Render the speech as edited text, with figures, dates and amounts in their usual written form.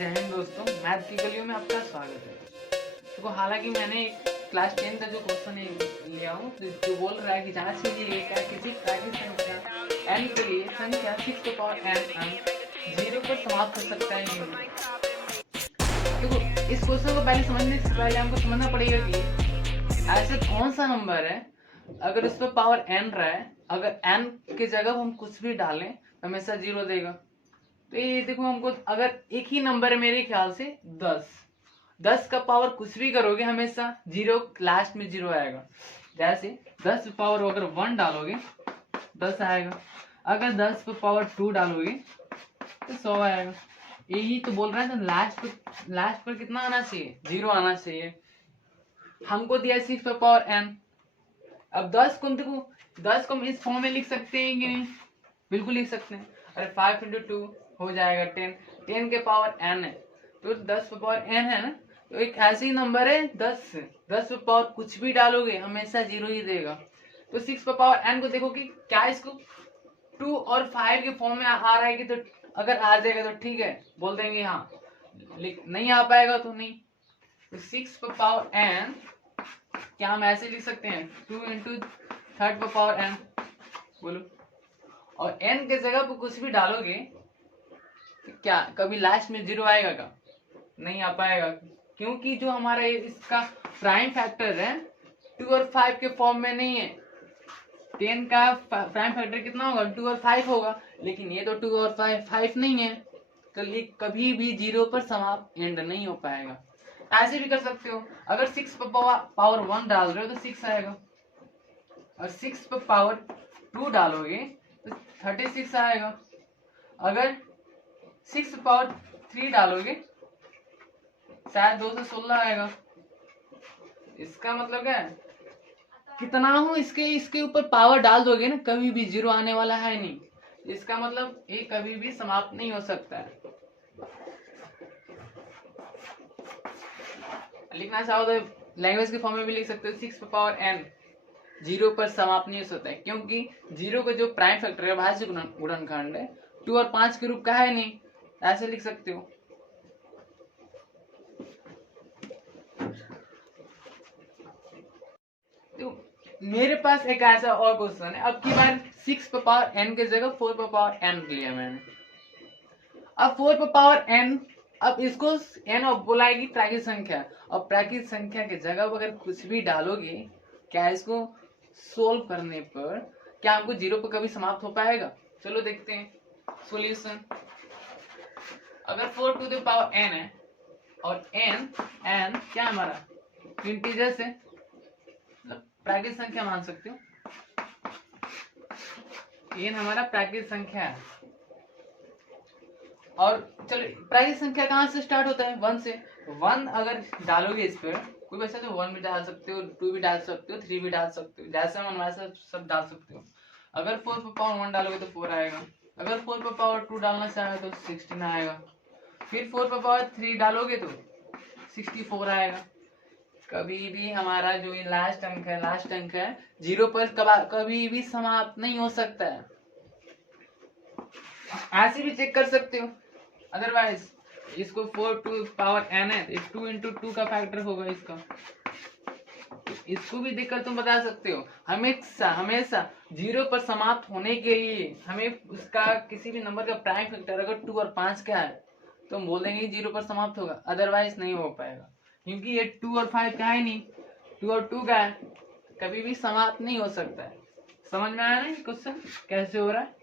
जय हिंद दोस्तों, मैथ की गलियों में आपका स्वागत है। देखो, हालांकि मैंने क्लास 10 का जो क्वेश्चन लिया हूँ जो बोल रहा है कि जांच कीजिए क्या किसी प्राकृत संख्या n के लिए संख्या 6 की पावर n अंक 0 पर समाप्त हो सकता है या नहीं। देखो, इस क्वेश्चन को पहले समझने से पहले हमको समझना पड़ेगा कि ऐसा कौन सा नंबर है अगर उस पर पावर n रहा है, अगर n की जगह हम कुछ भी डालें तो हमेशा 0 देगा। तो ये देखो, हमको अगर एक ही नंबर है मेरे ख्याल से 10 का पावर कुछ भी करोगे हमेशा 0 लास्ट में 0 आएगा। जैसे 10 पे पावर अगर 1 डालोगे 10 आएगा, अगर 10 पे पावर 2 डालोगे तो 100 आएगा। यही तो बोल रहा है ना, लास्ट पर कितना आना चाहिए? 0 आना चाहिए। हमको दिया 6 पे पावर n। अब 10 को देखो, 10 को हम इस फॉर्म में लिख सकते हैं कि नहीं? बिल्कुल लिख सकते हैं। अरे 5 × 2 हो जाएगा 10 के पावर n है तो 10 पे पावर n है ना, तो एक ऐसे ही नंबर है 10 पे पावर कुछ भी डालोगे हमेशा 0 ही देगा। तो 6 पे पावर n को देखो कि क्या इसको 2 और 5 के फॉर्म में आ रहा है कि, तो अगर आ जाएगा तो ठीक है, बोल देंगे हाँ, नहीं आ पाएगा तो नहीं। तो 6 पे पावर n क्या हम ऐसे लिख सकते हैं 2 × 3 पे पावर n, बोलो। और n के जगह पर कुछ भी डालोगे तो क्या कभी लास्ट में 0 आएगा? का नहीं आ पाएगा, क्योंकि जो हमारा इसका प्राइम फैक्टर है 2 और 5 के फॉर्म में नहीं है। 10 का प्राइम फैक्टर कितना होगा? 2 और 5 होगा, लेकिन ये तो 2 और 5 नहीं है, तो ये कभी भी 0 पर समाप्त एंड नहीं हो पाएगा। ऐसे भी कर सकते हो, अगर 6 पर पावर 1 डाल रहे हो तो 6 आएगा, और 6 पर पावर 2 डालोगे तो 36 आएगा, अगर 6 पावर 3 डालोगे शायद 2 से 16 आएगा। इसका मतलब क्या है, कितना हूं इसके ऊपर पावर डाल दोगे ना, कभी भी 0 आने वाला है नहीं। इसका मतलब ये कभी भी समाप्त नहीं हो सकता है। लिखना चाहो तो लैंग्वेज के फॉर्म में भी लिख सकते हो, 6 पे पावर n 0 पर समाप्त नहीं हो सकता है, क्योंकि 0 का जो प्राइम फैक्टर है भाज्य गुणनखंड है 2 और 5 के रूप का है नहीं। ऐसे लिख सकते हो। तो मेरे पास एक ऐसा और क्वेश्चन है, अब की बार 6 पे पावर n के जगह 4 पे पावर n लिया मैंने। अब 4 पे पावर n, अब इसको n और बुलाएगी प्राकृत संख्या, और प्राकृत संख्या के जगह अगर कुछ भी डालोगे, क्या इसको सोल्व करने पर क्या हमको 0 पर कभी समाप्त हो पाएगा? चलो देखते हैं सॉल्यूशन। अगर 4 टू द पावर n है और n क्या हमारा इंटीजर्स है, प्राकृत संख्या मान सकते हो, n हमारा प्राकृत संख्या है। और चलो, प्राकृत संख्या कहाँ से स्टार्ट होता है? 1 से। 1 अगर डालोगे इस पर, कोई वैसे तो 1 भी डाल सकते हो, 2 भी डाल सकते हो, 3 भी डाल सकते हो, जैसे मन वैसा सब डाल सकते हो। अगर 4 पे पावर 1 डालोगे तो 4 आएगा, अगर 4 पे पावर 2 डालना चाहे तो 16 आएगा, फिर 4 पे पावर 3 डालोगे तो 64 आएगा। कभी भी हमारा जो ये लास्ट अंक है 0 पर कभी भी समाप्त नहीं हो सकता है। ऐसे भी चेक कर सकते हो। अदरवाइज इसको 4 टू पावर n है, 2 × 2 का फैक्टर होगा इसका, इसको भी देखकर तुम बता सकते हो। हमेशा 0 पर समाप्त होने के लिए हमें उसका किसी भी नंबर का प्राइम फैक्टर अगर 2 और 5 का है तो हम बोल देंगे 0 पर समाप्त होगा, अदरवाइज नहीं हो पाएगा, क्योंकि ये 2 और 5 का है नहीं, 2 और 2 का है, कभी भी समाप्त नहीं हो सकता है। समझ में आया ना क्वेश्चन कैसे हो रहा है?